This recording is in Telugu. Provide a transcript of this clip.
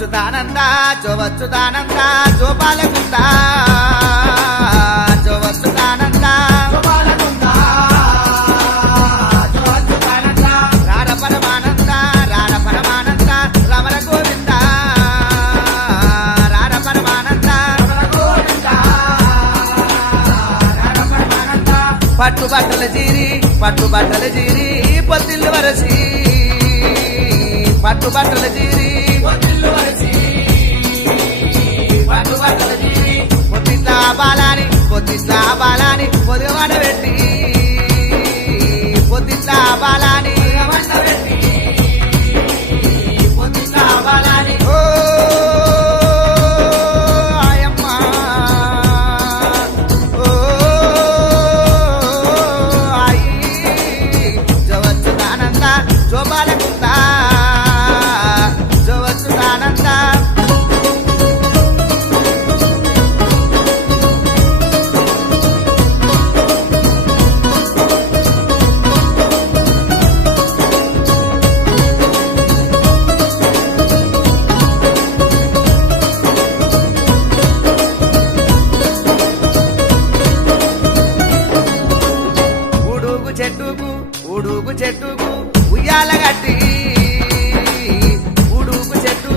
వచ్చుతానందా జో పాలకుందా జో వచ్చుతానందా రార పరమానంద రమణ గోవింద రార పరమానంద పట్టుబట్టల జీరి పొత్తిల్లు వరసి పట్టుబట్టల జీరి పొత్తిట్లా బాలాని పొదిగవాడ పెట్టి పొత్తిట్లా బాలాని ఓ ఆయమ్మ ఓ ఆయి జవచ్చుతానంద జోపాలకుందా జవచ్చుతానంద ఉడుగు చెట్టుకు ఉయ్యాల గట్టి ఉడుగు చెట్టు